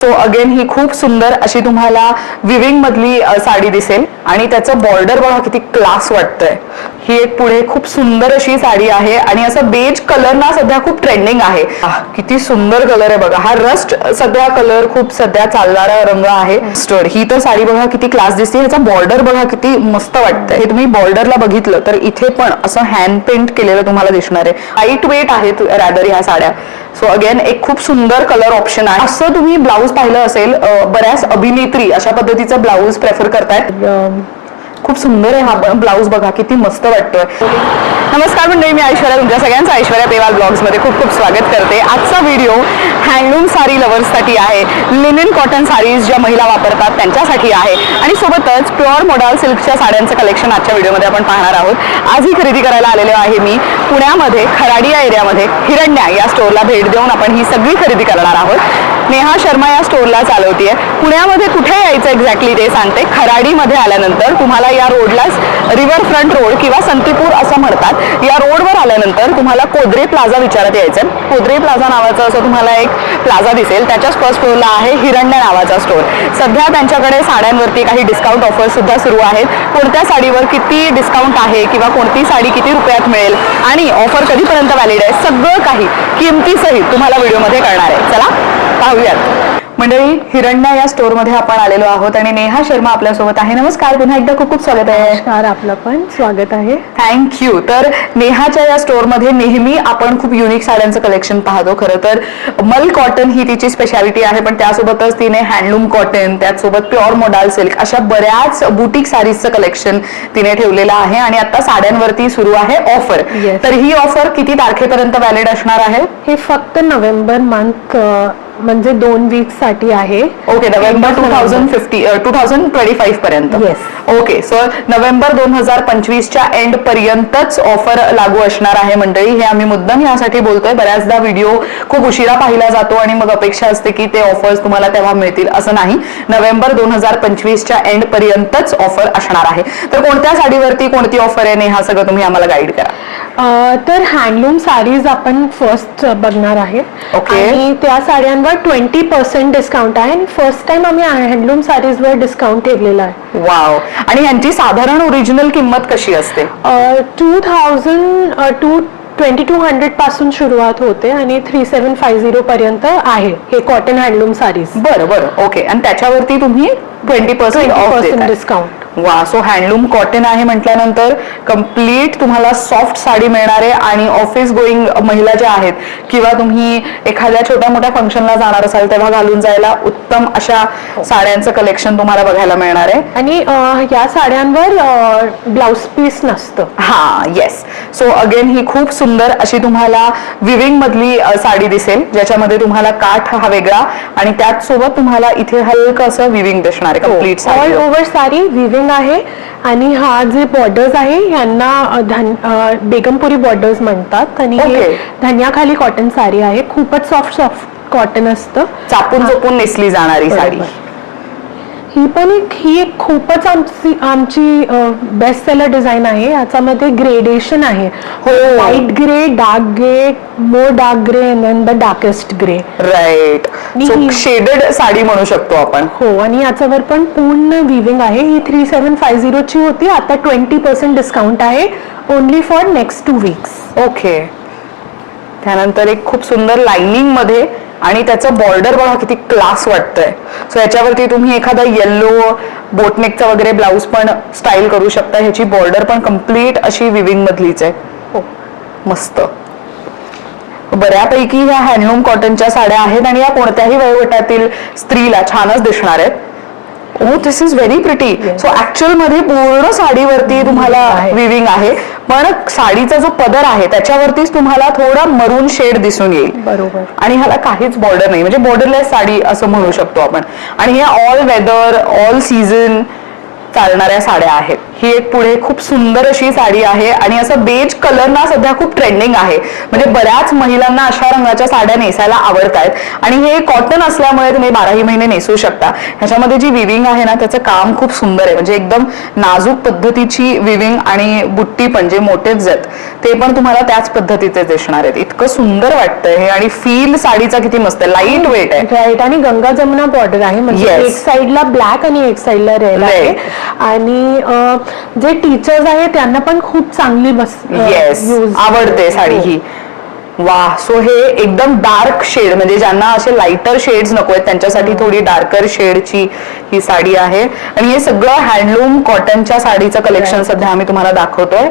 तो अगेन ही खूप सुंदर अशी तुम्हाला विविंग मधली साडी दिसेल आणि त्याचं बॉर्डर बघा किती क्लास वाटतंय। ही एक पुढे खूप सुंदर अशी साडी आहे आणि असं बेज कलर ना सध्या खूप ट्रेंडिंग आहे। किती सुंदर कलर आहे बघा, हा रस्ट सध्या कलर खूप सध्या चालणारा रंग आहे। ही तर साडी बघा किती क्लास दिसते, ह्याचा बॉर्डर बघा किती मस्त वाटतंय। हे तुम्ही बॉर्डरला बघितलं तर इथे पण असं हँड पेंट केलेलं तुम्हाला दिसणार आहे। लाईट वेट आहेत रॅदर ह्या साड्या। सो अगेन एक खूप सुंदर कलर ऑप्शन आहे। असं तुम्ही ब्लाऊज पाहिलं असेल, बऱ्याच अभिनेत्री अशा पद्धतीचं ब्लाऊज प्रेफर करतायत। खूप सुंदर आहे हा ब्लाऊज बघा किती मस्त वाटतोय। नमस्कार मंडळी, मी ऐश्वर्या, तुमच्या सगळ्यांचं ऐश्वर्या पेवाल ब्लॉग्स मध्ये खूप खूप स्वागत करते। आजचा व्हिडिओ हँडलूम साडी लवर्ससाठी आहे। लिनन कॉटन साडीज ज्या महिला वापरतात त्यांच्यासाठी आहे आणि सोबतच प्युअर मोडाल सिल्कच्या साड्यांचं कलेक्शन आजच्या व्हिडिओमध्ये आपण पाहणार आहोत। आज ही खरेदी करायला आलेलो आहे मी पुण्यामध्ये खराडी या एरियामध्ये हिरण्या या स्टोअरला भेट देऊन आपण ही सगळी खरेदी करणार आहोत। नेहा शर्मा या स्टोअरला चालवतीये। पुण्यामध्ये कुठे यायचं एक्झॅक्टली ते सांगते। खराडीमध्ये आल्यानंतर तुम्हाला या रोडलाच रिव्हर फ्रंट रोड किंवा संतीपूर असं म्हणतात, या रोडवर आल्यानंतर तुम्हाला कोदरे प्लाझा विचारत यायचं। कोदरे प्लाझा नावाचा असं तुम्हाला एक प्लाझा दिसेल, त्याच्याच फर्स्ट फ्लोअरला आहे हिरण्या नावाचा स्टोअर। सध्या त्यांच्याकडे साड्यांवरती काही डिस्काउंट ऑफर्स सुद्धा सुरू आहेत। कोणत्या साडीवर किती डिस्काउंट आहे किंवा कोणती साडी किती रुपयात मिळेल आणि ऑफर कधीपर्यंत व्हॅलिड आहे, सगळं काही किमतीसहित तुम्हाला व्हिडिओमध्ये करणार आहे। चला पाहूयात। मंडळी, हिरण्या या स्टोअर मध्ये आपण आलेलो आहोत आणि नेहा शर्मा आपल्या सोबत आहे। नमस्कार, पुन्हा एकदा खूप खूप स्वागत आहे। नमस्कार, आपलं पण स्वागत आहे। थँक्यू। तर नेहाच्या या स्टोअर मध्ये नेहमी आपण खूप युनिक साड्यांचं कलेक्शन पाहतो। खरं तर मल कॉटन ही तिची स्पेशालिटी आहे, पण त्यासोबतच तिने हँडलूम कॉटन, त्याचसोबत प्युअर मोडाल सिल्क अशा बऱ्याच बुटीक साडीजचं कलेक्शन तिने ठेवलेलं आहे आणि आता साड्यांवरती सुरू आहे ऑफर। तर ही ऑफर किती तारखेपर्यंत व्हॅलिड असणार आहे? हे फक्त नोव्हेंबर मंथ म्हणजे 2 वीक साठी आहे। ओके, नोव्हेंबर 2025 पर्यंत। ओके, सो नोव्हेंबर 2025च्या एंड पर्यंतच ऑफर लागू असणार आहे मंडळी। हे आम्ही मुद्दाम यासाठी बोलतोय, बऱ्याचदा व्हिडिओ खूप उशिरा पाहिला जातो आणि मग अपेक्षा असते की ते ऑफर्स तुम्हाला तेव्हा मिळतील, असं नाही। नोव्हेंबर 2025च्या एंड पर्यंतच ऑफर असणार आहे। तर कोणत्या साडीवरती कोणती ऑफर आहे नेहा, सगळं तुम्ही आम्हाला गाईड करा। तर हँडलूम साडीज आपण फर्स्ट बघणार आहे आणि त्या साड्यांवर 20% डिस्काउंट आहे आणि फर्स्ट टाइम आम्ही हँडलूम साडीजवर डिस्काउंट ठेवलेला आहे। वाव। आणि यांची साधारण ओरिजिनल किंमत कशी असते? 2200 पासून सुरुवात होते आणि 3750 पर्यंत आहे हे कॉटन हँडलूम साडीज। बरं बरं, ओके। आणि त्याच्यावरती तुम्ही 20% डिस्काउंट। वा, सो हँडलूम कॉटन आहे म्हटल्यानंतर कम्प्लीट तुम्हाला सॉफ्ट साडी मिळणार आहे आणि ऑफिस गोईंग महिला ज्या आहेत किंवा तुम्ही एखाद्या छोट्या मोठ्या फंक्शनला जाणार असाल तेव्हा घालून जायला उत्तम अशा साड्यांचं कलेक्शन तुम्हाला बघायला मिळणार आहे। आणि या साड्यांवर ब्लाउज पीस नसतं। हा, येस। सो अगेन ही खूप सुंदर अशी तुम्हाला विविंग मधली साडी दिसेल, ज्याच्यामध्ये तुम्हाला काठ हा वेगळा आणि त्याच सोबत तुम्हाला इथे हलकं असं विविंग दिसणार आहे। Complete all over sari viewing आहे आणि हा जे बॉर्डर्स आहे यांना बेगमपुरी बॉर्डर्स म्हणतात आणि धन्याखाली कॉटन साडी आहे। खूपच सॉफ्ट कॉटन असतं, चापून चोपून नेसली जाणारी साडी। ही एक खूपच आमची बेस्ट सेलर डिझाईन आहे। याच्यामध्ये ग्रेडेशन आहे, light grey, dark grey, more dark grey and the darkest grey. Right, shaded sari म्हणू शकतो आपण। हो, आणि याच्यावर पण पूर्ण विविंग आहे। ही 3750 ची होती, आता 20% डिस्काउंट आहे only for next 2 weeks. Okay. त्यानंतर एक खूप सुंदर लाइनिंग मध्ये आणि त्याचं बॉर्डर बघा किती क्लास वाटतंय। सो याच्यावरती तुम्ही एखादा येल्लो बोटनेकचा वगैरे ब्लाऊज पण स्टाईल करू शकता। ह्याची बॉर्डर पण कम्प्लीट अशी विविंग मधलीच आहे। हो, मस्त। बऱ्यापैकी ह्या हँडलूम कॉटनच्या साड्या आहेत आणि या कोणत्याही वयोगटातील स्त्रीला छानच दिसणार आहेत। Oh, this is very pretty. So actual मध्ये पूर्ण साडीवरती तुम्हाला विविंग आहे, पण साडीचा जो पदर आहे त्याच्यावरतीच तुम्हाला थोडा मरून शेड दिसून येईल। बरोबर। आणि ह्याला काहीच बॉर्डर नाही, म्हणजे बॉर्डरलेस साडी असं म्हणू शकतो आपण। आणि ह्या ऑल वेदर, ऑल सीझन चालणाऱ्या साड्या आहेत। ही एक पुढे खूप सुंदर अशी साडी आहे आणि असं बेज कलर ना सध्या खूप ट्रेंडिंग आहे. म्हणजे बऱ्याच महिलांना अशा रंगाच्या साड्या नेसायला आवडतायत आणि हे कॉटन असल्यामुळे तुम्ही 12ही महिने नेसू शकता. ह्याच्यामध्ये जी विविंग आहे ना त्याचं काम खूप सुंदर आहे. म्हणजे एकदम नाजूक पद्धतीची विविंग आणि बुट्टी पण जे मोटिव्स आहेत ते पण तुम्हाला त्याच पद्धतीचे दिसणार आहेत. इतकं सुंदर वाटतंय हे आणि फील साडीचा किती मस्त आहे. लाईट वेट आहे. राईट. आणि गंगा जमुना बॉर्डर आहे म्हणजे Yes. एक साइडला ब्लॅक आणि एक साइडला रेड आहे. आणि जे टीचर्स आहेत त्यांना पण खूप चांगली येस आवडते साडी ही. वा. सो हे एकदम डार्क शेड म्हणजे ज्यांना असे लाइटर शेड्स नको आहेत त्यांच्यासाठी थोडी डार्कर शेडची ही साडी आहे. आणि हे सगळं हँडलूम कॉटनच्या साडीचं कलेक्शन सध्या आम्ही तुम्हाला दाखवतोय.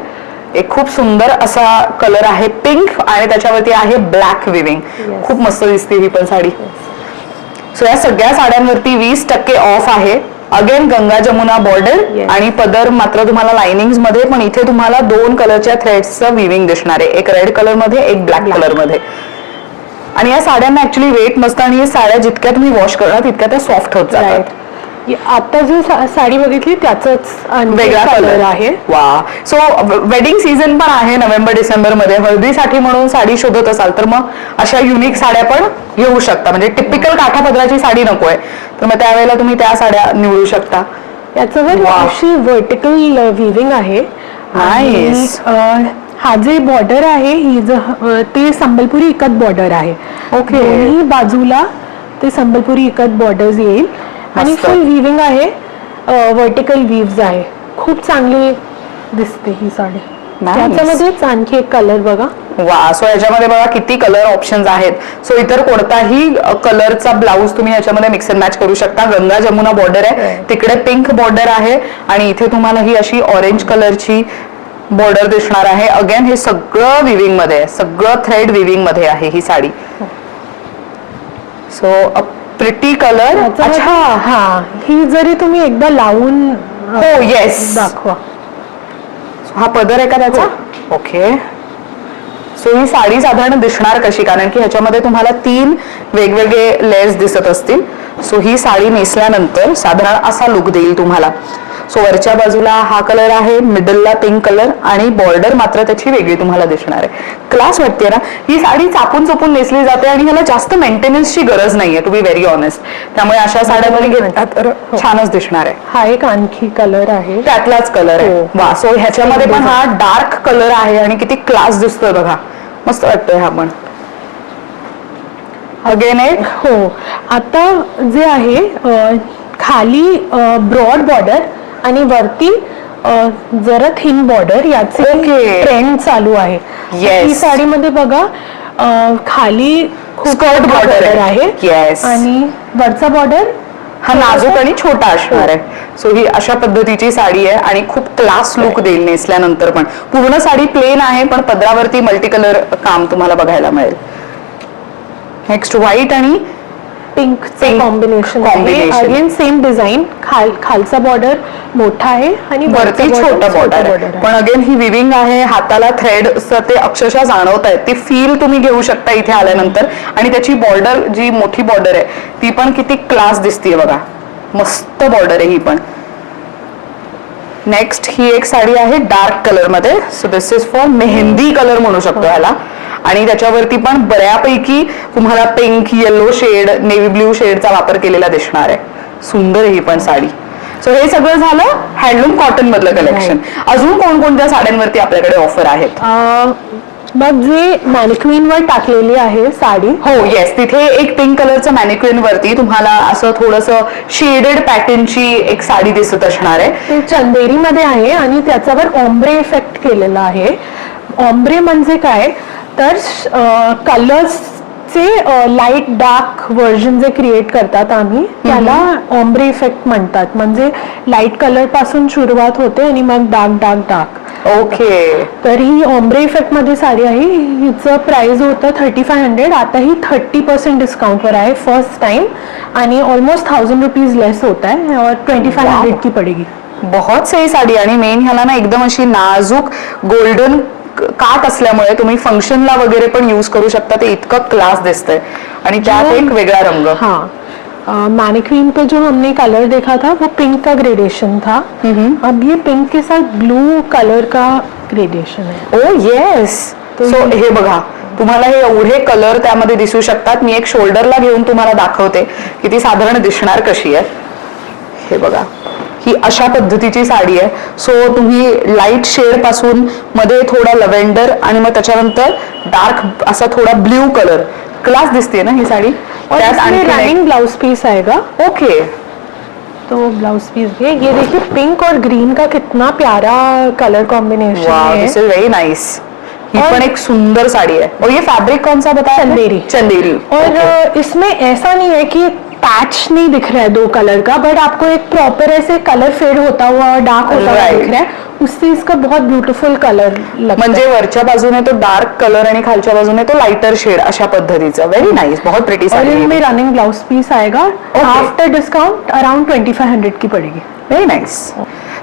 एक खूप सुंदर असा कलर आहे पिंक आणि त्याच्यावरती आहे ब्लॅक विविंग. खूप मस्त दिसते ही पण साडी. सो या सगळ्या साड्यांवरती 20% ऑफ आहे. अगेन गंगा जमुना बॉर्डर आणि पदर मात्र तुम्हाला लाइनिंग मध्ये पण इथे तुम्हाला 2 कलरच्या थ्रेड्सचं विविंग दिसणार आहे. एक रेड कलर मध्ये एक ब्लॅक कलर मध्ये. आणि या साड्यांना ऍक्च्युली वेट नसतं आणि या साड्या जितक्या तुम्ही वॉश करणार तितक्या त्या सॉफ्ट होत जातात. आता जो साडी बघितली त्याच वेगळा कलर आहे. वा. सो वेडिंग सीझन पण आहे नोव्हेंबर डिसेंबर मध्ये. हळदीसाठी म्हणून साडी शोधत असाल तर मग अशा युनिक साड्या पण घेऊ शकता. म्हणजे टिपिकल काठा पदराची साडी नकोय तर मग त्यावेळेला तुम्ही त्या साड्या निवडू शकता. याच्यावर अशी व्हर्टिकल विविंग आहे. नाईस. हा जे बॉर्डर आहे ही ते संबलपुरी इकत बॉर्डर आहे. ओके. दोन्ही बाजूला ते संबलपुरी इकत बॉर्डर्स येईल आणि फुल विविंग आहे. व्हर्टिकल वीव्स आहे. खूप चांगली दिसते ही साडी. त्याच्यामध्येच आणखी एक कलर बघा. वा. सो याच्यामध्ये बघा किती कलर ऑप्शन्स आहेत. सो इतर कोणताही कलरचा ब्लाऊज तुम्ही याच्यामध्ये मिक्स अँड मॅच करू शकता. गंगा जमुना बॉर्डर आहे तिकडे पिंक बॉर्डर आहे आणि इथे तुम्हाला ही अशी ऑरेंज कलरची बॉर्डर दिसणार आहे. अगेन हे सगळं विविंग मध्ये आहे. सगळं थ्रेड विविंग मध्ये आहे ही साडी. So pretty colour. अच्छा. हा ही जरी तुम्ही एकदा लावून हो येस दाखवा. हा पदर आहे का त्याचा. ओके. सो ही साडी साधारण दिसणार कशी कारण की ह्याच्यामध्ये तुम्हाला 3 वेगवेगळे लेयर्स दिसत असतील. सो ही साडी नेसल्यानंतर साधारण असा लुक देईल तुम्हाला. सो वरच्या बाजूला हा कलर आहे मिडलला पिंक कलर आणि बॉर्डर मात्र त्याची वेगळी तुम्हाला दिसणार आहे. क्लास वाटते ना. ही साडी चापून चोपून नेसली जाते आणि ह्याला जास्त मेंटेनन्सची गरज नाहीये टू बी व्हेरी ऑनेस्ट. त्यामुळे अशा साड्यांमध्ये घेतला तर छानच दिसणार आहे. हा एक आणखी कलर आहे त्यातलाच कलर आहे. वा. सो ह्याच्यामध्ये पण हा डार्क कलर आहे आणि किती क्लास दिसतोय बघा. मस्त वाटतोय हा पण. अगेन एक. हो. आता जे आहे खाली ब्रॉड बॉर्डर आणि वरती जरा थिन बॉर्डर याचे ट्रेंड चालू आहे. ही साडीमध्ये बघा खाली स्कर्ट बॉर्डर आहे आणि वरचा बॉर्डर हा नाजूक आणि छोटा असणार आहे. सो ही अशा पद्धतीची साडी आहे आणि खूप क्लास लुक देईल नेसल्यानंतर पण. पूर्ण साडी प्लेन आहे पण पदरावरती मल्टी कलर काम तुम्हाला बघायला मिळेल. नेक्स्ट व्हाईट आणि pink combination. Again same design. खालचा बॉर्डर मोठा आहे आणि वरती छोटा बॉर्डर आहे. पण अगेन ही विविंग आहे. हाताला थ्रेड ते अक्षरशः जाणवत आहेत. ती फील तुम्ही घेऊ शकता इथे आल्यानंतर. आणि त्याची बॉर्डर जी मोठी बॉर्डर आहे ती पण किती क्लास दिसतीये बघा. मस्त बॉर्डर आहे ही पण. नेक्स्ट ही एक साडी आहे डार्क कलर मध्ये. So this is for mehndi colour म्हणू शकतो ह्याला. आणि त्याच्यावरती पण बऱ्यापैकी तुम्हाला pink yellow shade navy blue शेडचा वापर केलेला दिसणार आहे. सुंदर ही पण साडी. सो हे सगळं झालं हँडलूम कॉटन मधलं कलेक्शन. अजून कोणकोणत्या साड्यांवरती आपल्याकडे ऑफर आहेत. मग जे मॅनिक्विन वर टाकलेली आहे साडी. हो येस. तिथे एक पिंक कलरचं मॅनिक्विन वरती तुम्हाला असं थोडस शेडेड पॅटर्नची एक साडी दिसत असणार आहे. ते चंदेरी मध्ये आहे आणि त्याच्यावर ऑम्ब्रे इफेक्ट केलेला आहे. ऑम्ब्रे म्हणजे काय तर कलर्सचे लाईट डार्क व्हर्जन जे क्रिएट करतात आम्ही त्याला ऑम्ब्रे इफेक्ट म्हणतात. म्हणजे लाईट कलर पासून सुरुवात होते आणि मग डार्क डार्क डार्क. ओके. तर ही ऑम्ब्रे इफेक्ट मध्ये साडी आहे. हिचं प्राइस होतं 3500. आता ही 30% डिस्काउंट वर आहे फर्स्ट टाइम आणि ऑलमोस्ट 1000 रुपीज लेस होता है और 2500 की पडेगी. बहुत सही साडी. आणि मेन ह्याला ना एकदम अशी नाजूक गोल्डन काट असल्यामुळे तुम्ही फंक्शनला वगैरे पण यूज करू शकता. ते इतकं क्लास दिसतंय आणि त्यात एक वेगळा रंग. हा. मैनिक्वीन पे जो हमने कलर देखा था वो पिंक का ग्रेडेशन था, अब ये पिंक के साथ ब्लू कलर का ग्रेडेशन है। ओ येस, सो हे बघा तुम्हाला हे एवढे कलर त्यामध्ये दिसू शकतात. मी एक शोल्डरला घेऊन तुम्हाला दाखवते की ती साधारण दिसणार कशी आहे. हे बघा, ही अशा पद्धतीची साडी आहे. सो तुम्ही लाईट शेड पासून मध्ये थोडा लव्हेंडर आणि मग त्याच्यानंतर डार्क असा थोडा ब्ल्यू कलर, क्लास दिसते ना ही साडी. और इसमें रनिंग ब्लाउज पीस आएगा. ओके, तो ब्लाउज पीस भी ये देखिए, पिंक और ग्रीन का कितना प्यारा कलर कॉम्बिनेशन है. दिस इज वेरी नाइस. ये पण एक सुंदर साड़ी है. और ये फैब्रिक कौन सा बताया? चंदेरी. चंदेरी. और इसमें ऐसा नहीं है कि पैच नहीं दिख रहा है दो कलर का, बट आपको एक प्रॉपर ऐसे कलर फेड होता हुआ डार्क होता हुआ दिख रहा है, उससे इसका बहुत ब्युटिफुल कलर लगता है. म्हणजे वरच्या बाजूने तो डार्क कलर आणि खालच्या बाजूने तो लाइटर शेड अशा पद्धतीचा. व्हेरी नाइस, बहुत प्रिटी और साड़ी. इनमें रनिंग ब्लाउज पीस आएगा. आफ्टर डिस्काउंट अराउंड 2500 की पड़ेगी. Very nice.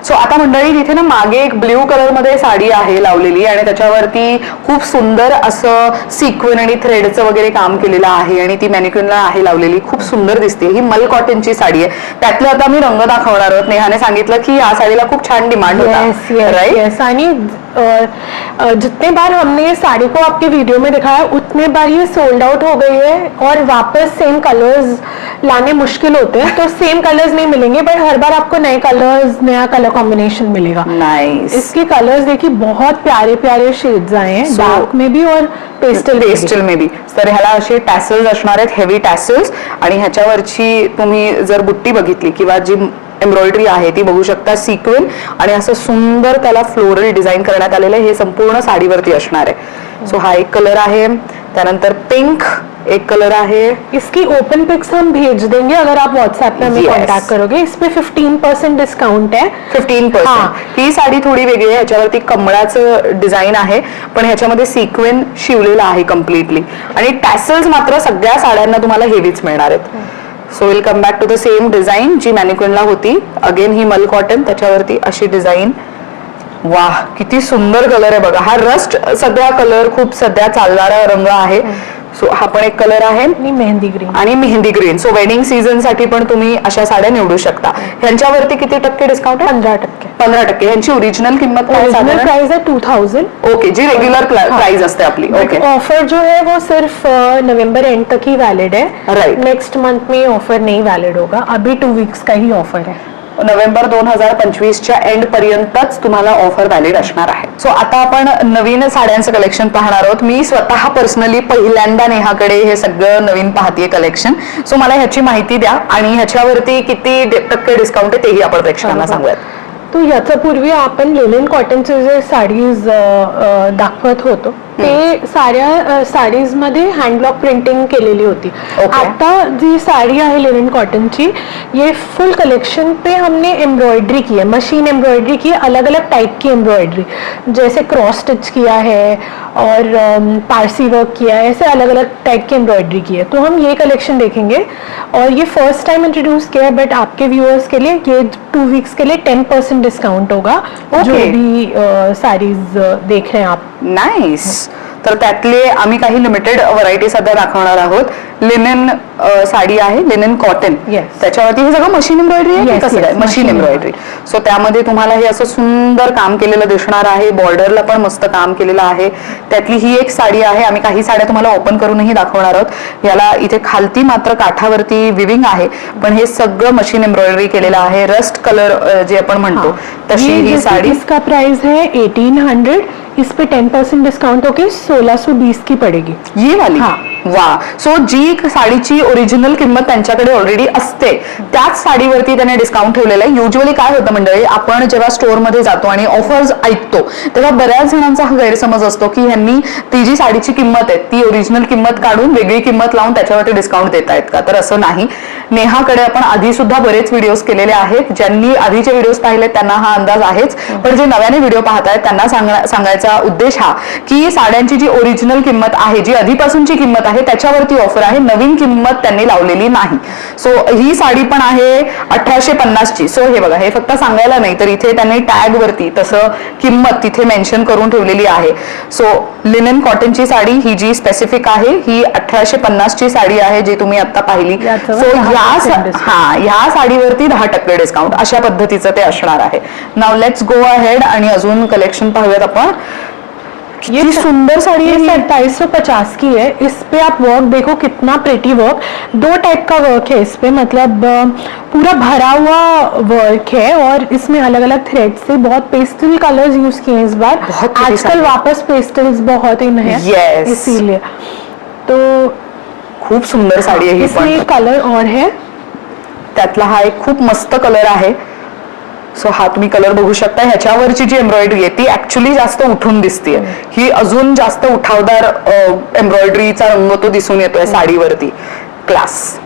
सो आता मंडळी तिथे ना मागे एक ब्ल्यू कलर मध्ये साडी आहे लावलेली आणि त्याच्यावरती खूप सुंदर असं सिक्वेन आणि थ्रेडचं वगैरे काम केलेलं आहे आणि ती मॅनिक्विनला आहे लावलेली. खूप सुंदर दिसते. ही मल कॉटनची साडी आहे. त्यातले आता मी रंग दाखवणार आहोत. नेहाने सांगितलं की या साडीला खूप छान डिमांड होता. राइट. आणि जितने बार हमने ये साड़ी को आपके वीडियो में दिखाया उतने बार ये सोल्ड आउट हो गई है और वापस सेम कलर्स लाने मुश्किल होते हैं. तो सेम कलर्स नहीं मिलेंगे, बट हर बार आपको नए कलर्स, नया कलर कॉम्बिनेशन मिलेगा. नाइस. इसके कलर्स देखिए बहुत प्यारे प्यारे शेड्स आए हैं, डार्क में भी और पेस्टल में भी. तर ह्याला असे टॅसल्स असणार आहेत, हेवी टॅसल्स. आणि ह्याच्यावरची तुम्ही जर बुट्टी बघितली किंवा जी एम्ब्रॉयडरी आहे ती बघू शकता, सिक्वेन आणि असं सुंदर त्याला फ्लोरल डिझाइन करण्यात आलेलं आहे. हे संपूर्ण साडीवरती असणार आहे. सो हा एक कलर आहे. त्यानंतर पिंक एक कलर आहे. इसकी ओपन पिक्स हम भेज देंगे अगर आप व्हाट्सएप पे हमें कांटेक्ट करोगे. इस पे 15% डिस्काउंट है. 15%. ही साडी थोडी वेगळी आहे. ह्याच्यावरती कमळाचं डिझाईन आहे पण ह्याच्यामध्ये सिक्वेन शिवलेला आहे कम्प्लिटली आणि टॅसल्स मात्र सगळ्या साड्यांना तुम्हाला हेवीच मिळणार आहेत. So will come back to the same design जी मॅनिक्विनला होती. अगेन ही मल कॉटन, त्याच्यावरती अशी डिझाईन. वाह, किती सुंदर कलर आहे बघा. हा रस्ट सध्या कलर खूप सध्या चालणारा रंग आहे. सो हा पण एक कलर आहे मेहंदी ग्रीन आणि mehndi green. So wedding season साठी पण तुम्ही अशा साड्या निवडू शकता. ह्यांच्यावरती किती टक्के डिस्काउंट आहे? 15%. 15%. ह्यांची ओरिजिनल किंमत काय? ओरिजिनल प्राइस है 2000. ओके, जी रेग्युलर प्राइस असते आपली. ओके. ऑफर जो है वो सिर्फ नवंबर एंड तक ही वैलिड है. राइट. नेक्स्ट मंथ में ऑफर नहीं वैलिड होगा. अभी 2 वीक्स का ही ऑफर है. नोव्हेंबर 2025च्या एंड पर्यंतच तुम्हाला ऑफर व्हॅलिड असणार आहे. सो आता आपण नवीन साड्यांचं कलेक्शन पाहणार आहोत. मी स्वतः पर्सनली पहिल्यांदा नेहाकडे हे सगळं नवीन पाहतीये कलेक्शन. सो मला ह्याची माहिती द्या आणि ह्याच्यावरती किती टक्के डिस्काउंट आहे तेही आपण प्रेक्षकांना सांगूयात. तो याच्यापूर्वी आपण लिनन कॉटनचे जे साडीज दाखवत होतो ते साऱ्या साडीज मध्ये हँडब्लॉक प्रिंटिंग केलेली होती. आता जी साड़ी है लिनन कॉटन की, ये फुल कलेक्शन पे हमने एम्ब्रॉयडरी की है, मशीन एम्ब्रॉयडरी की, अलग अलग टाइप की एम्ब्रॉयडरी, जैसे क्रॉस स्टिच किया है और पारसी वर्क किया है, ऐसे अलग अलग टाइप की एम्ब्रॉयडरी की है. तो हम ये कलेक्शन देखेंगे और ये फर्स्ट टाइम इंट्रोड्यूस किया है, बट आपके व्यूअर्स के लिए ये 2 वीक्स के लिए 10% डिस्काउंट होगा. जो भी साड़ीज देख रहे हैं आप. नाइस. तर त्यातले आम्ही काही लिमिटेड व्हरायटी सध्या दाखवणार आहोत. लिनन साडी आहे, लिनन कॉटन. त्याच्यावरती हे सगळं मशीन एम्ब्रॉयडरी आहे. कसं आहे? Machine embroidery. सो त्यामध्ये तुम्हाला हे असं सुंदर काम केलेलं दिसणार आहे. बॉर्डरला पण मस्त काम केलेलं आहे. त्यातली ही एक साडी आहे. आम्ही काही साड्या तुम्हाला ओपन करूनही दाखवणार आहोत. याला इथे खालती मात्र काठावरती विविंग आहे पण हे सगळं मशीन एम्ब्रॉयडरी केलेलं आहे. रस्ट कलर जे आपण म्हणतो तशी ही साडी. इसका प्राइस है 1800. इस पे 10% डिस्काउंट होके 1620 की पड़ेगी. ये वाली. वा. सो जी साडीची ओरिजिनल किंमत त्यांच्याकडे ऑलरेडी असते त्याच साडीवरती त्याने डिस्काउंट ठेवलेलं आहे. युजली काय होतं मंडळी, आपण जेव्हा स्टोअर मध्ये जातो आणि ऑफर्स ऐकतो तेव्हा बऱ्याच जणांचा हा गैरसमज असतो की ह्यांनी ती जी साडीची किंमत आहे ती ओरिजिनल किंमत काढून वेगळी किंमत लावून त्याच्यावरती डिस्काउंट देत आहेत का, तर असं नाही. नेहाकडे आपण आधी सुद्धा बरेच व्हिडिओज केलेले आहेत. ज्यांनी आधीचे व्हिडिओज पाहिले त्यांना हा अंदाज आहेच, पण जे नव्याने व्हिडिओ पाहतायत त्यांना सांगायचा उद्देश हा की साड्यांची जी ओरिजिनल किंमत आहे, जी आधीपासूनची किंमत आहे आहे त्याच्यावरती ऑफर आहे, नवीन किंमत त्यांनी लावलेली नाही. सो ही साडी पण आहे 1850 ची. सो हे बघा, हे फक्त सांगायला नाही तर इथे त्यांनी टॅग वरती तसं किंमत तिथे मेन्शन करून ठेवलेली आहे. सो लिनन कॉटनची साडी ही जी स्पेसिफिक आहे ही 1850 ची साडी आहे जी तुम्ही आता पाहिली. सो ह्या साडीवरती 10% डिस्काउंट अशा पद्धतीचं ते असणार आहे. नाउ लेट्स गो अहेड आणि अजून कलेक्शन पाहूयात आपण. ये सुंदर साड़ी है, 2750 की है. इस पे आप वर्क देखो कितना प्रेटी वर्क, 2 टाइप का वर्क है इस पे, मतलब पूरा भरा हुआ वर्क है और इसमें अलग अलग थ्रेड से बहुत पेस्टल कलर्स यूज किए हैं इस बार. आजकल वापस पेस्टल्स बहुत इन है, इसीलिए तो खूप सुंदर साडी आहे ही पण. इसमें कलर और है, त्यातला हा एक खूप मस्त कलर आहे. सो हा तुम्ही कलर बघू शकता. ह्याच्यावरची जी एम्ब्रॉयडरी आहे ती ऍक्च्युली जास्त उठून दिसते, ही अजून जास्त उठावदार एम्ब्रॉयडरीचा रंग तो दिसून येतोय साडीवरती. क्लास.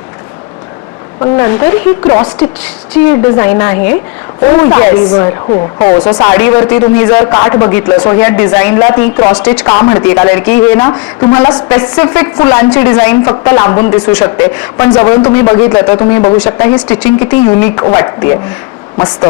नंतर ही क्रॉस स्टिचची डिझाईन आहे साडीवर. हो. सो साडीवरती तुम्ही जर काठ बघितलं, सो ह्या डिझाईनला ती क्रॉस स्टिच का म्हणते, कारण की हे ना तुम्हाला स्पेसिफिक फुलांची डिझाईन फक्त लांबून दिसू शकते, पण जवळून तुम्ही बघितलं तर तुम्ही बघू शकता ही स्टिचिंग किती युनिक वाटते. मस्त.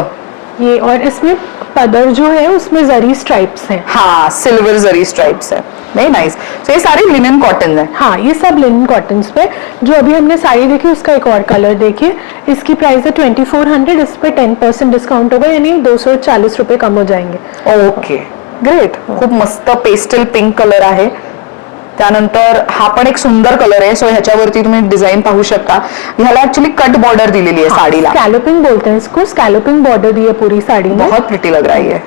ये और इसमें पदर जो है उसमें जरी स्ट्राइप्स हैं. हाँ, सिल्वर जरी स्ट्राइप्स है. Very nice. सो ये सारे लिनन कॉटन है. हाँ, ये सब लिनन कॉटन पे. जो अभी हमने साड़ी देखी उसका एक और कलर देखिए. इसकी प्राइस है 2400. इस पे 10% डिस्काउंट होगा, यानी 240 रुपए कम हो जाएंगे. Okay, great. खूप मस्त पेस्टल पिंक कलर आहे. त्यानंतर हा पण एक सुंदर कलर आहे. सो ह्याच्यावरती तुम्ही डिझाईन पाहू शकता. ह्याला ऍक्च्युअली कट बॉर्डर दिलेली आहे साडीला. स्कैलोपिंग बोलते हैं इसको. स्कैलोपिंग बॉर्डर दी है पूरी साड़ी में. बहुत प्रिटी लग रही है.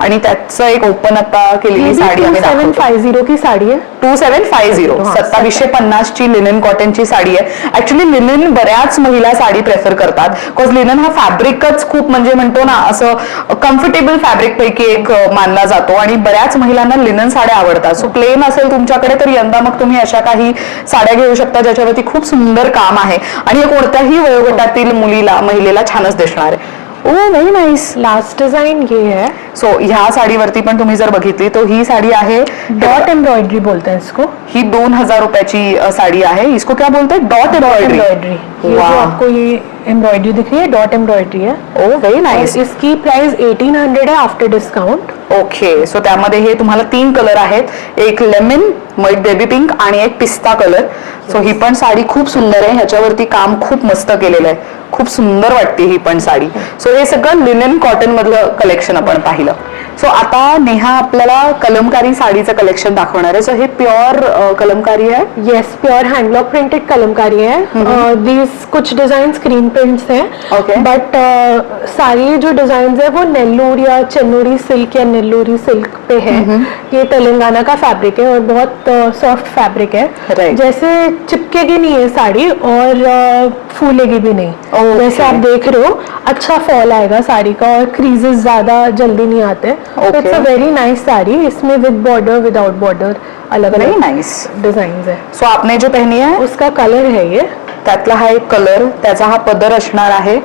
आणि त्याचं एक ओपन आता केलेली साडी आम्ही दाखवतो. 2750 की साडी आहे. 2750 2750 ची लिनन कॉटनची साडी आहे. ऍक्च्युली लिनन बऱ्याच महिला साडी प्रेफर करतात, बिकॉज लिनन हा फॅब्रिकच खूप म्हणजे म्हणतो ना असं कम्फर्टेबल फॅब्रिक पैकी एक मानला जातो आणि बऱ्याच महिलांना लिनन साड्या आवडतात. सो प्लेन असेल तुमच्याकडे तर यंदा मग तुम्ही अशा काही साड्या घेऊ शकता ज्याच्यावरती खूप सुंदर काम आहे आणि हे कोणत्याही वयोगटातील महिलेला छानच दिसणार आहे. ओ व्हेरी नाइस. लास्ट डिजाइन ये है. सो ह्या साडीवरती पण तुम्ही जर बघितली तो ही साडी आहे डॉट एम्ब्रॉयडरी बोलते हैं इसको. ही 2000 रुपयाची साडी आहे. इसको क्या बोलते हैं? Dot embroidery. जो आपको ये एम्ब्रॉयडरी दिख रही है डॉट एम्ब्रॉयडरी है. ओ व्हेरी नाइस. इसकी प्राइस 1800 है आफ्टर डिस्काउंट. ओके. सो त्यामध्ये हे तुम्हाला 3 कलर आहेत, एक लेमन, मग बेबी पिंक आणि एक पिस्ता कलर. सो ही पण साडी खूप सुंदर आहे. ह्याच्यावरती काम खूप मस्त केलेलं आहे. खूप सुंदर वाटते ही पण साडी. सो हे सगळं लिनन कॉटन मधलं कलेक्शन आपण पाहिलं. सो आता नेहा आपल्याला कलमकारी साडीचं कलेक्शन दाखवणार आहे. सो हे प्युअर कलमकारी है. यस, प्योर हैंडलॉक प्रिंटेड कलमकारी है. दीज कुछ डिजाइन स्क्रीन प्रिंट्स हैं. Okay. बट सारी जो डिजाइन है वो नेल्लूर या चेन्नूरी सिल्क या नेल्लूरी सिल्क पे है. ये तेलंगाना का फैब्रिक है और बहुत सॉफ्ट फैब्रिक है. Right. जैसे चिपकेगी नहीं है साड़ी और फूलेगी भी नहीं. Okay. जैसे आप देख रहे हो अच्छा फॉल आएगा साड़ी का और क्रीजेस ज्यादा जल्दी नहीं आते. It's a very nice sari. इसमें विद बॉर्डर विदाउट बॉर्डर अलग Very अलग nice. डिजाइन है. सो आपने जो पहनी है उसका कलर है ये. त्यातला हा एक कलर, त्याचा हा पदर असणार आहे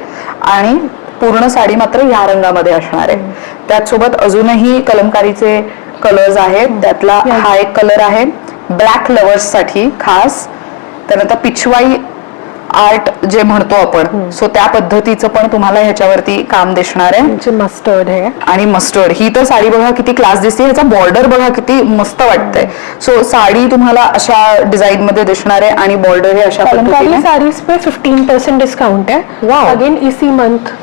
आणि पूर्ण साडी मात्र या रंगामध्ये असणार आहे. त्याचसोबत अजूनही कलमकारीचे कलर्स आहेत. त्यातला हा एक कलर आहे ब्लॅक लवर्स साठी खास. त्यानंतर पिछवाई आर्ट जे म्हणतो आपण, सो त्या पद्धतीचं पण तुम्हाला ह्याच्यावरती काम दिसणार आहे. मस्टर्ड है आणि मस्टर्ड. ही तर साडी बघा किती क्लास दिसते. ह्याचा बॉर्डर बघा किती मस्त वाटतंय. सो साडी तुम्हाला अशा डिझाईन मध्ये दिसणार आहे आणि बॉर्डर हे अशा पद्धतीने. साड़ीज पे 15% डिस्काउंट है. Wow. अगेन इसी मंथ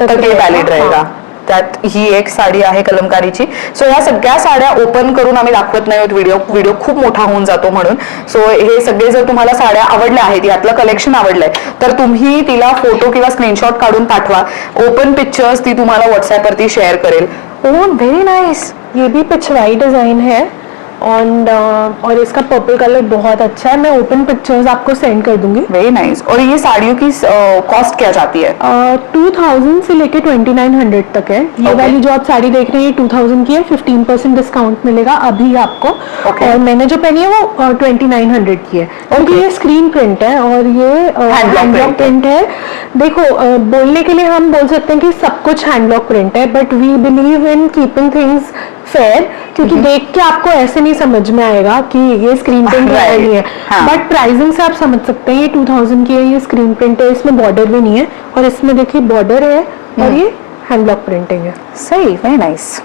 तक हे व्हॅलिड रहेगा. त्यात ही एक साडी आहे कलमकारीची. सो ह्या सगळ्या साड्या ओपन करून आम्ही दाखवत नाही व्हिडिओ खूप मोठा होऊन जातो म्हणून. सो हे सगळे जर तुम्हाला साड्या आवडल्या आहेत, यातलं कलेक्शन आवडलंय, तर तुम्ही तिला फोटो किंवा स्क्रीनशॉट काढून पाठवा. ओपन पिक्चर्स ती तुम्हाला व्हॉट्सअप वरती शेअर करेल. ओ व्हेरी नाइस. ये भी पिछवाई डिजाइन है और इसका पर्पल कलर बहुत अच्छा है. मैं ओपन पिक्चर्स आपको सेंड कर दूंगी. Very nice. और ये साड़ियों की कॉस्ट क्या जाती है? 2000 से लेके 2900 तक है. ये Okay. वाली जो आप साड़ी देख रहे हैं 2000 की है. 15% डिस्काउंट मिलेगा अभी आपको. Okay. और मैंने जो पहनी है वो 2900 की है. क्योंकि ये स्क्रीन प्रिंट है और ये हैंडलॉक प्रिंट है. देखो बोलने के लिए हम बोल सकते हैं कि सब कुछ हैंडलॉक प्रिंट है, but we believe in keeping things fair, क्योंकि देख के आपको ऐसे नहीं समझ में आएगा कि ये स्क्रीन प्रिंट है Right. नहीं है, हाँ. बट प्राइसिंग से आप समझ सकते हैं ये 2000 की है, ये स्क्रीन प्रिंट है, इसमें बॉर्डर भी नहीं है, और इसमें देखिए बॉर्डर है और ये हैंड ब्लॉक प्रिंटिंग है। सही, वेरी नाइस।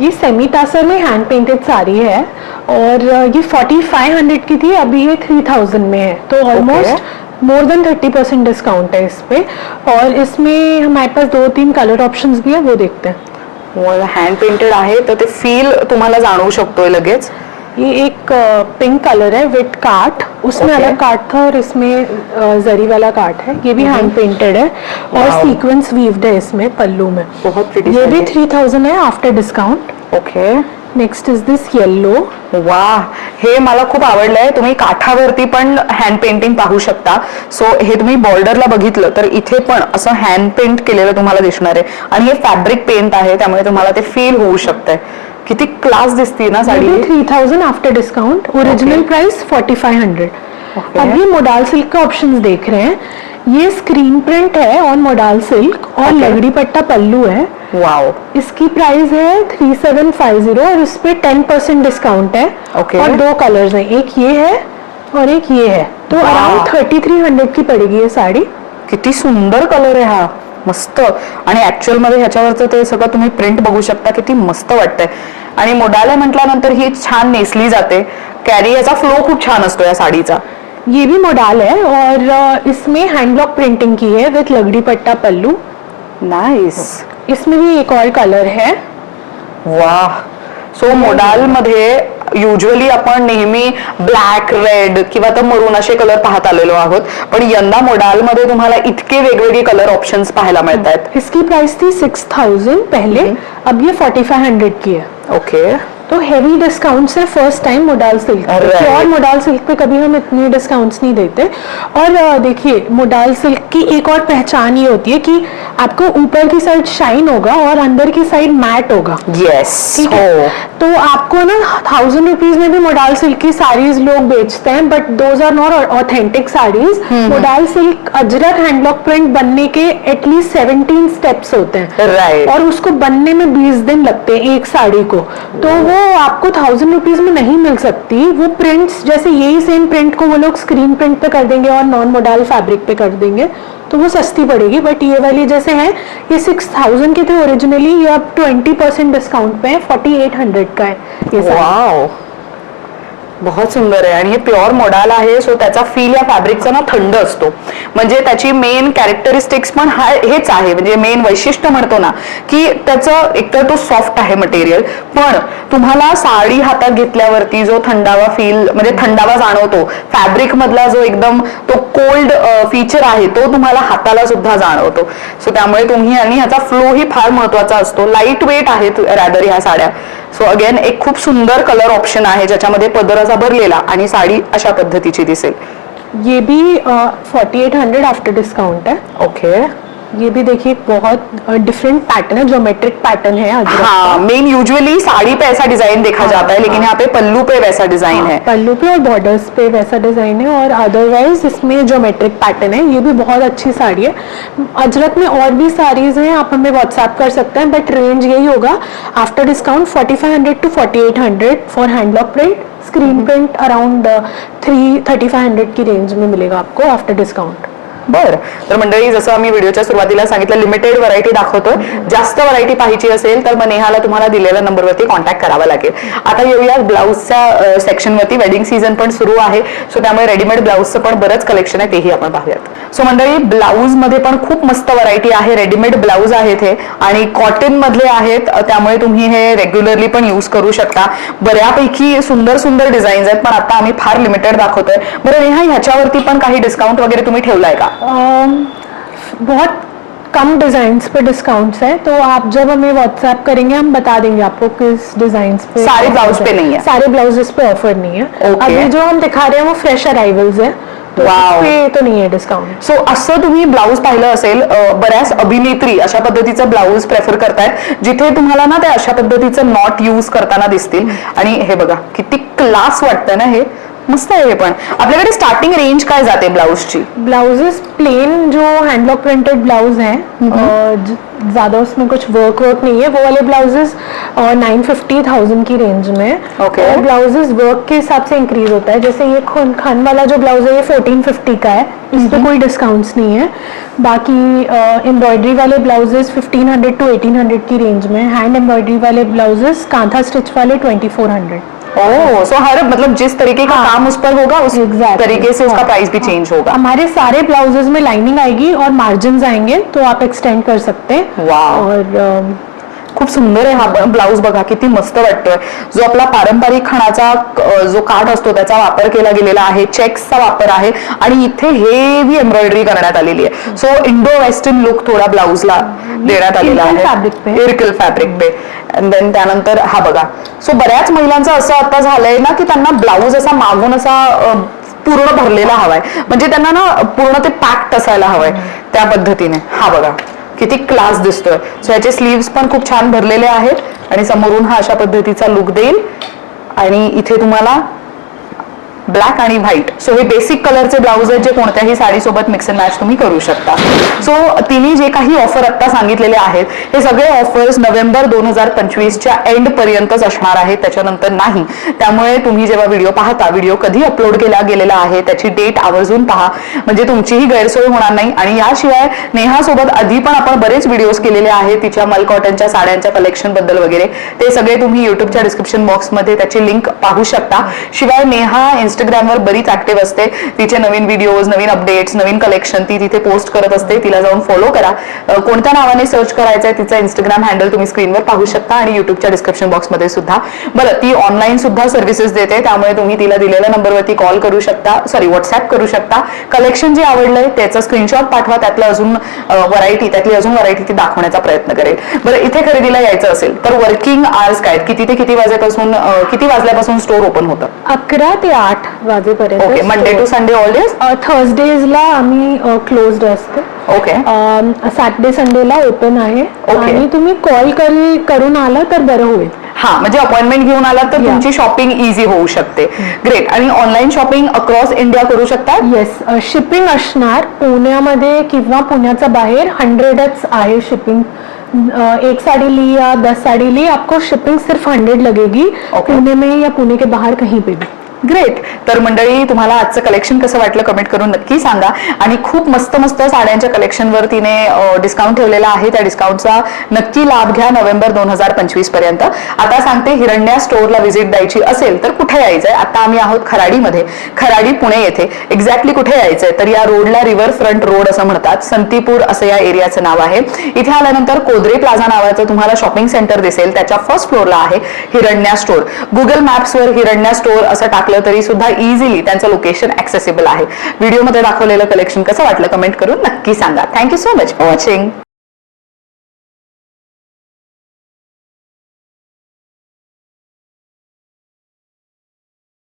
ये सेमी टासर में हैंड पेंटेड साड़ी है और ये 4500 की थी, अभी ये 3000 में है, तो ऑलमोस्ट मोर देन 30% डिस्काउंट है इस पे। और इसमें हमारे पास 2-3 कलर ऑप्शंस भी है, वो देखते हैं। हँड पेंटेड आहे तर ते फील तुम्हाला जाणवू शकतोय लगेच। ये एक पिंक कलर है विथ काट, उसमें Okay. अलग काट था और इसमें जरी वाला काट है, ये भी हैंड पेंटेड है और Wow. सीक्वेंस वीव्ड है इसमें पल्लू में। बहुत pretty ये भी साड़ी 3000 है after discount. Okay, next is this yellow. वाह, हे मला खूप आवडलंय। तुम्ही काठावरती पण हँड पेंटिंग पाहू शकता। सो हे तुम्ही बॉर्डरला बघितलं तर इथे पण असं हँड पेंट केलेलं तुम्हाला दिसणार आहे आणि हे फॅब्रिक पेंट आहे, त्यामुळे तुम्हाला ते फील होऊ शकतंय। किती क्लास दिसते ना sari. 3000 after discount, original price 4500। Okay. अब ये मोडाल सिल्क के ऑप्शंस देख रहे हैं, ये स्क्रीन प्रिंट है और मोडाल सिल्क और Okay. लगड़ी पट्टा पल्लू है। वाओ, इसकी प्राइस है 3750 और इस पे 10% डिस्काउंट है। Okay. और 2 कलर्स हैं, एक ये है और एक ये है, तो Wow. अराउंड 3300 की पड़ेगी ये साड़ी। किती सुंदर कलर आहे हा, मस्त। आणि ऍक्च्युअल मध्ये ह्याच्यावरचं ते सगळं तुम्ही प्रिंट बघू शकता, किती मस्त वाटतंय। आणि मोडाले म्हटल्यानंतर ही छान नेसली जाते, कॅरी याचा फ्लो खूप छान असतो या साडीचा। ये भी मोडाल है और इसमें हैंड ब्लॉक प्रिंटिंग की है विथ लगड़ी पट्टा पल्लू। नाइस, इसमें भी एक और कलर है। वाह। सो मोडाल मध्ये युजली आपण नेहमी ब्लॅक, रेड किंवा तर मरून असे कलर पाहत आलेलो आहोत, पण यंदा मोडाल मध्ये तुम्हाला इतके वेगवेगळे कलर ऑप्शन्स पाहायला मिळतात। इसकी प्राइस थी 6000 पहले, अब ये 4500 की है। ओके, तो हेवी डिस्काउंट्स है first time modal silk. Right. Pure modal silk पे कभी हम इतने डिस्काउंट्स नहीं देते। और देखिए मोडाल सिल्क की एक और पहचान ये होती है कि आपको ऊपर की साइड शाइन होगा और अंदर की साइड मैट होगा। येस, ठीक है, तो आपको ना 1000 रुपीज में भी मोडाल सिल्क की साड़ीज लोग बेचते हैं, but those are not authentic saris. Modal silk Ajrakh handblock print बनने के एटलीस्ट 17 स्टेप्स होते हैं, राइट। और उसको बनने में 20 दिन लगते हैं एक साड़ी को, तो वो आपको 1000 रुपीज में नहीं मिल सकती। वो प्रिंट्स जैसे यही सेम प्रिंट को वो लोग स्क्रीन प्रिंट पे कर देंगे और नॉन मोडाल फैब्रिक पे कर देंगे, तो वो सस्ती पड़ेगी। बट ये वाली जैसे है, ये 6000 के थे ओरिजिनली, ये अब 20% डिस्काउंट पे है, 4800 का है ये साड़ी। वाव, बहुत सुंदर आहे। आणि हे प्युअर मोडाल आहे, सो त्याचा फील या फॅब्रिकचा ना थंड असतो। म्हणजे त्याची मेन कॅरेक्टरिस्टिक्स पण हेच आहे, म्हणजे मेन वैशिष्ट्य म्हणतो ना की त्याचं एकतर तो सॉफ्ट आहे मटेरियल, पण तुम्हाला साडी हातात घेतल्यावरती जो थंडावा फील, म्हणजे थंडावा जाणवतो। फॅब्रिक मधला जो एकदम तो कोल्ड फीचर आहे तो तुम्हाला हाताला सुद्धा जाणवतो। सो त्यामुळे तुम्ही, आणि ह्याचा फ्लो ही फार महत्वाचा असतो। लाईट वेट आहेत रॅदर ह्या साड्या। सो अगेन एक खूप सुंदर कलर ऑप्शन आहे, ज्याच्यामध्ये पदर असा भरलेला आणि साडी अशा पद्धतीची दिसेल। ये भी 4800 आफ्टर डिस्काउंट है। ओके, ये भी देखिए बहुत डिफरेंट पैटर्न है, ज्योमेट्रिक पैटर्न है अजरक का। हाँ, मेन यूजुअली साड़ी पे ऐसा डिजाइन देखा जाता है, लेकिन यहाँ पे पल्लू पे वैसा डिजाइन है। पल्लू पे और बॉर्डर्स पे वैसा डिजाइन है, और अदरवाइज इसमें ज्योमेट्रिक पैटर्न है। ये भी बहुत अच्छी साड़ी है। अजरक में और भी साड़ीज हैं, आप हमें व्हाट्सएप कर सकते हैं, बट रेंज यही होगा after discount 4500 to 4800 for handblock print. Screen print around 3500 की रेंज में मिलेगा आपको आफ्टर डिस्काउंट। बर, तर मंडळी जसं आम्ही व्हिडिओच्या सुरुवातीला सांगितलं, लिमिटेड व्हरायटी दाखवतोय। जास्त व्हरायटी पाहिजे असेल तर मग नेहाला तुम्हाला दिलेल्या नंबरवरती कॉन्टॅक्ट करावा लागेल। आता येऊया ब्लाऊजच्या सेक्शन वरती। वेडिंग सीझन पण सुरू आहे, सो त्यामुळे रेडीमेड ब्लाऊजचं पण बरंच कलेक्शन आहे, तेही आपण पाहूयात। सो मंडळी, ब्लाऊज मध्ये पण खूप मस्त व्हरायटी आहे। रेडीमेड ब्लाऊज आहेत हे, आणि कॉटन मधले आहेत, त्यामुळे तुम्ही हे रेग्युलरली पण यूज करू शकता। बऱ्यापैकी सुंदर सुंदर डिझाईन्स आहेत, पण आता आम्ही फार लिमिटेड दाखवतोय। बरं नेहा, ह्याच्यावरती पण काही डिस्काउंट वगैरे तुम्ही ठेवलाय का? बहुत कम डिजाइन्स पे डिस्काउंट्स है, तो आप जब हमें व्हाट्सएप करेंगे हम बता देंगे आपको किस डिजाइन पे। सारे ब्लाउज पे नहीं है? सारे ब्लाउजेस पे ऑफर नहीं है। Okay. अभी जो हम दिखा रहे हैं वो फ्रेश अराइवल्स है, तो Wow. इस पे तो नहीं है डिस्काउंट। सो असं तुम्ही ब्लाऊज पाहिलं असेल, बऱ्याच अभिनेत्री अशा पद्धतीचं ब्लाऊज प्रेफर करतायत, जिथे तुम्हाला ना ते अशा पद्धतीचं नॉट यूज करताना दिसतील। आणि हे बघा किती क्लास वाटतं ना हे, मस्त आहे हे पण. आपल्याकडे स्टार्टिंग रेंज काय जाते ब्लाउजची? ब्लाउजेस प्लेन जो हैंडलॉक प्रिंटेड ब्लाउज हैं, ज्यादा उसमें कुछ वर्क नहीं है, वो वाले ब्लाउजेस 950,000 की रेंज में. Okay. और ब्लाउजेस वर्क के हिसाब से इंक्रीज होता है. जैसे ये खान वाला जो ब्लाउज है ये 1450 का है, इस पे कोई डिस्काउंट्स नहीं है. बाकी एम्ब्रॉयडरी वाले ब्लाउजेस 1500 to 1800 की रेंज में. हैंड एम्ब्रॉयडरी वाले ब्लाउजेस कांथा स्टिच वाले 2400. ओह, सो हर मतलब जिस तरीके का काम उस पर होगा उस तरीके से उसका प्राइस भी चेंज होगा. हमारे सारे ब्लाउजेस में लाइनिंग आएगी और मार्जिन्स आएंगे, तो आप एक्सटेंड कर सकते हैं. वाव. और खूप सुंदर आहे हा ब्लाऊज बघा, किती मस्त वाटतोय. जो आपला पारंपरिक खणाचा जो काठ असतो त्याचा वापर केला गेलेला आहे, चेक्सचा वापर आहे आणि इथे हेवी एम्ब्रॉयडरी करण्यात आलेली आहे. सो इंडो वेस्टर्न लुक थोडा ब्लाऊजला देण्यात आलेला आहे, इरकल फॅब्रिक पे. अँड देन त्यानंतर हा बघा. सो बऱ्याच महिलांचं असं आता झालंय ना की त्यांना ब्लाऊज असा मागून असा पूर्ण भरलेला हवाय, म्हणजे त्यांना ना पूर्ण ते पॅक्ट असायला हवंय त्या पद्धतीने. हा बघा किती क्लास दिसतोय. सो याचे स्लीव्स पण खूप छान भरलेले आहेत आणि समोरून हा अशा पद्धतीचा लुक देईल. आणि इथे तुम्हाला ब्लॅक आणि व्हाईट, सो हे बेसिक कलरचे ब्लाउज आहेत जे कोणत्याही साडी सोबत मिक्स अँड मॅच तुम्ही करू शकता. सो तिन्ही जे काही ऑफर आता सांगितलेले आहेत हे सगळे ऑफर्स नोव्हेंबर 2025च्या एंड पर्यंतच असणार आहेत, त्याच्यानंतर नाही. त्यामुळे तुम्ही जेव्हा व्हिडिओ पाहता, व्हिडिओ कधी अपलोड केला गेलेला आहे त्याची डेट आवर्जून पहा, म्हणजे तुमचीही गैरसोय होणार नाही. आणि याशिवाय नेहासोबत आधी पण आपण बरेच व्हिडिओज केलेले आहेत तिच्या मल कॉटनच्या साड्यांच्या कलेक्शन बद्दल वगैरे. ते सगळे तुम्ही युट्यूबच्या डिस्क्रिप्शन बॉक्समध्ये त्याची लिंक पाहू शकता. शिवाय नेहा इंस्टाग्रामवर बरीच ऍक्टिव्ह असते. तिचे नवीन व्हिडिओज, नवीन अपडेट्स, नवीन कलेक्शन ती तिथे पोस्ट करत असते. तिला जाऊन फॉलो करा. कोणत्या नावाने सर्च करायचंय तिचा इंस्टाग्राम हँडल तुम्ही स्क्रीनवर पाहू शकता आणि युट्यूबच्या डिस्क्रिप्शन बॉक्समध्ये सुद्धा. बरं, ती ऑनलाईन सुद्धा सर्व्हिसेस देते, त्यामुळे तुम्ही तिला दिलेल्या नंबरवरती कॉल करू शकता, व्हॉट्सअप करू शकता. कलेक्शन जे आवडलंय त्याचा स्क्रीनशॉट पाठवा, त्यातली अजून व्हरायटी ती दाखवण्याचा प्रयत्न करेल. बरं, इथे खरेदीला यायचं असेल तर वर्किंग आवर्स काय, किती ते किती वाजल्यापासून स्टोर ओपन होतं? 11 ते 8 वाजेपर्यंत. Okay, Monday to Sunday all days? थर्सडेजला आम्ही क्लोज्ड असते. ओके. सॅटर्डे संडेला ओपन आहे. आणि तुम्ही कॉल करून आला तर बरं होईल. हा, म्हणजे अपॉइंटमेंट घेऊन आला तर तुमची शॉपिंग इझी होऊ शकते. ग्रेट. आणि ऑनलाईन शॉपिंग अक्रॉस इंडिया करू शकता? येस, शिपिंग असणार पुण्यामध्ये किंवा पुण्याच्या बाहेर 100च आहे शिपिंग. एक साड़ी ली या 10 साड़ी ली, आपको शिपिंग सिर्फ 100 लगेगी. पुणे में या पुणे के बाहर कहीं पे भी. ग्रेट. तर मंडळी, तुम्हाला आजचं कलेक्शन कसं वाटलं कमेंट करून नक्की सांगा. आणि खूप मस्त मस्त साड्यांच्या कलेक्शनवर तिने डिस्काउंट ठेवलेला आहे, त्या डिस्काउंटचा नक्की लाभ घ्या नोव्हेंबर 2025 पर्यंत. आता सांगते, हिरण्या स्टोअरला व्हिजिट द्यायची असेल तर कुठे यायचंय? आता आम्ही आहोत खराडीमध्ये, खराडी पुणे येथे. एक्झॅक्टली कुठे यायचंय तर या रोडला रिव्हर फ्रंट रोड असं म्हणतात, संतीपूर असं या एरियाचं नाव आहे. इथे आल्यानंतर कोदरे प्लाझा नावाचं तुम्हाला शॉपिंग सेंटर दिसेल, त्याच्या फर्स्ट फ्लोअरला आहे हिरण्या स्टोअर. गुगल मॅप्सवर हिरण्या स्टोअर असं टाकलं तरी सुद्धा इझिली त्यांचं लोकेशन ऍक्सेसिबल आहे. व्हिडिओमध्ये दाखवलेलं कलेक्शन कसं वाटलं कमेंट करून नक्की सांगा. Thank you so much for watching.